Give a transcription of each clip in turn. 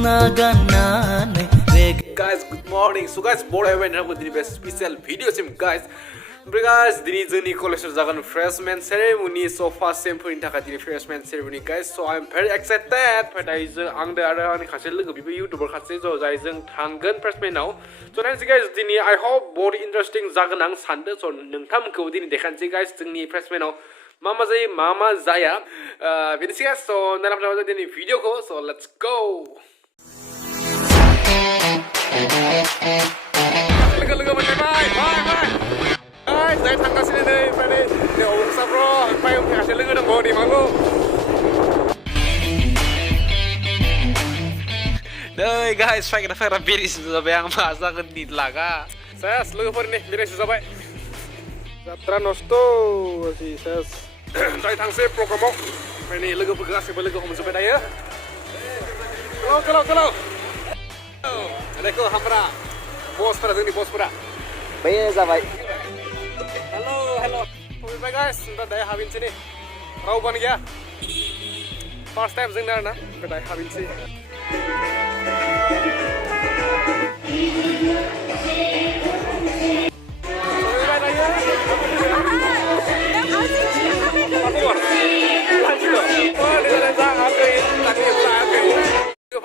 Guys, good morning. So guys, board event aku di special video sim guys. Guys, dini jeni college jagan freshman ceremony so fast shampoo in taka dini freshman ceremony guys. So I'm very excited. Padai je ang da ada ni khasel logo bibi YouTuber khasel jo jai jeng thanggan freshman now. So nanti guys dini I hope very interesting jagan ang sande so nengtham ko dini dekhan guys jengni freshman now. Mama Zaya. Video sih guys. So nanti kita dini video ko. So let's go. Lega bye. Saya tangga sini deh, pada dia orang sabro, apa yang kasih lega dah mau di malu. Deh guys, saya kena faham biris sudah bayang masa kendit laga. Saya selalu pernah nih biris sudah baik. Satra nosto si saya. Saya tangse program. Ini lega bergerak sebab lega kamu sampai daya. Kalau. Ada ko hamra. Bos pura ini bos pura. Baik sahabat. Hello. Bye guys, sudah daya habin sini. Rau ban gaya. First time zeng na, daya habin sini.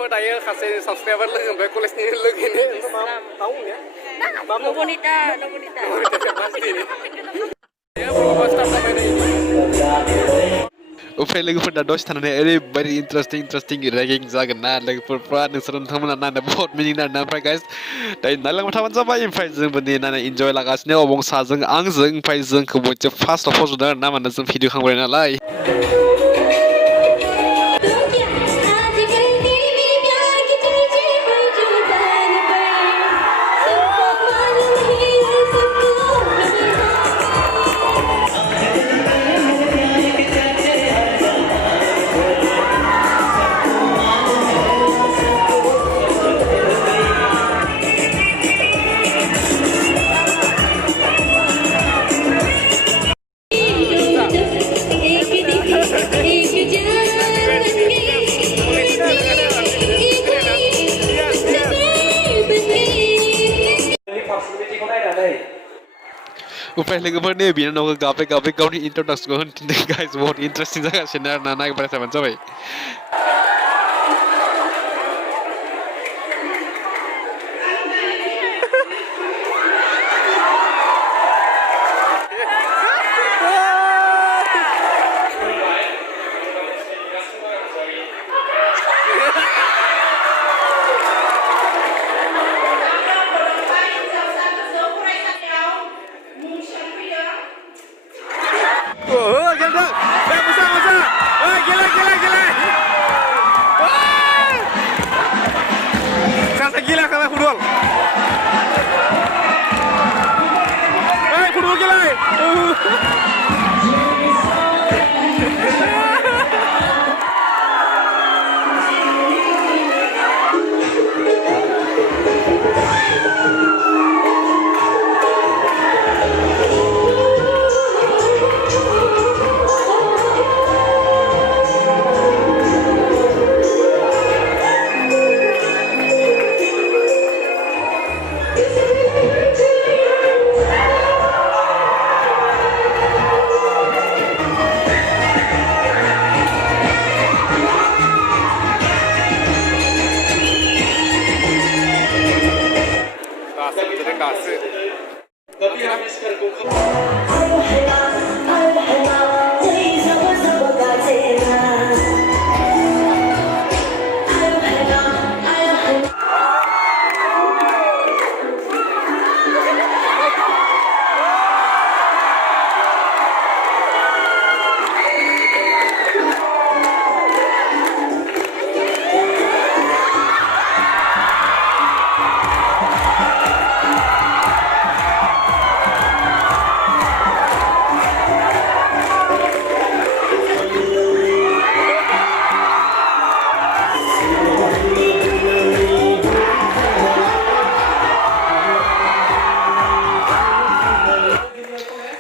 Daya kasih subscriber lagi, sampai kulis ni lagi ni, untuk tahu ya. No bonita. Pasti ni. Ya, berapa staff sampai ni? Upay lagi pun dah dos tanah ni, very interesting ranking zagan na lagi pun peran seron thaman na board meaning na guys. Dari nalang mataman sampai infai zeng benda na enjoy lagas ni obong sazeng ang zeng infai zeng kebuat fast of all sudah nama na zeng video kang boleh nalai. Upay lagi pun ni biar nak gape kau ni introduce kau ni guys, बहुत interesting जगह share ना के बारे में समझ Gila kalau football. Football gila.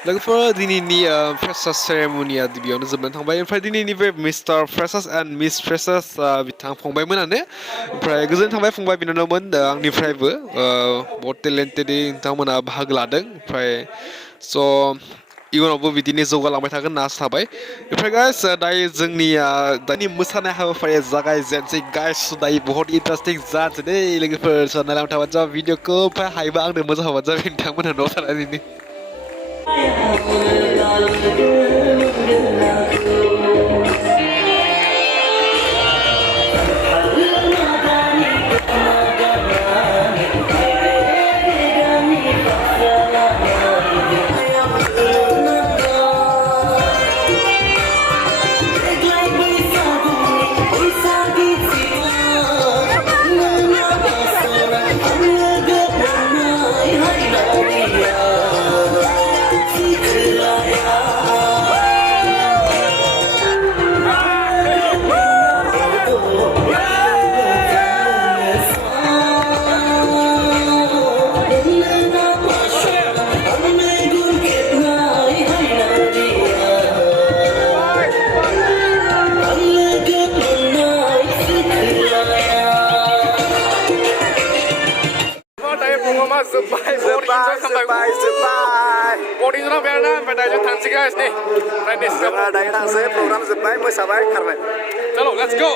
लोगोफोर दिनैनि freshers सेरेमनिया बेयावनो जोबनानै थांबाय ओमफ्राय दिनैनि बे मिस्टार फ्रेसार्स एन्ड मिस फ्रेसार्स बिथां फंबायमोनानो ओमफ्राय गोजोन थांबाय फंबाय बिनानावमोन आंनिफ्रायबो बहुत टेलेन्टेडै नोंथांमोना बाहागो लादों ओमफ्राय स' इयुनावबो बिदिनो जौगालांबाय थागोन होनना आसा थाबाय ओमफ्राय गाइस दायो जोंनिया दानि मोसानाय हाबाफारिया जागायजेनसै गाइस दायो बहुत इन्टारेस्टिं जानोसै दै लोगोफोर स' नायलांबाय थाबानो जाबाय भिडिअखौ ओमफ्राय हायोबा आंनो मोजां हरबानो जाबाय नोंथांमोनहा न'आव थानानैनो जोब्बाय बडि जों थांबाय आरोना ओमफ्राय दायो थांसै गाइस नै जोंहा दायो थांसै प्रग्राम जोब्बाय मोसाबाय खारबाय चलो लेट्स गो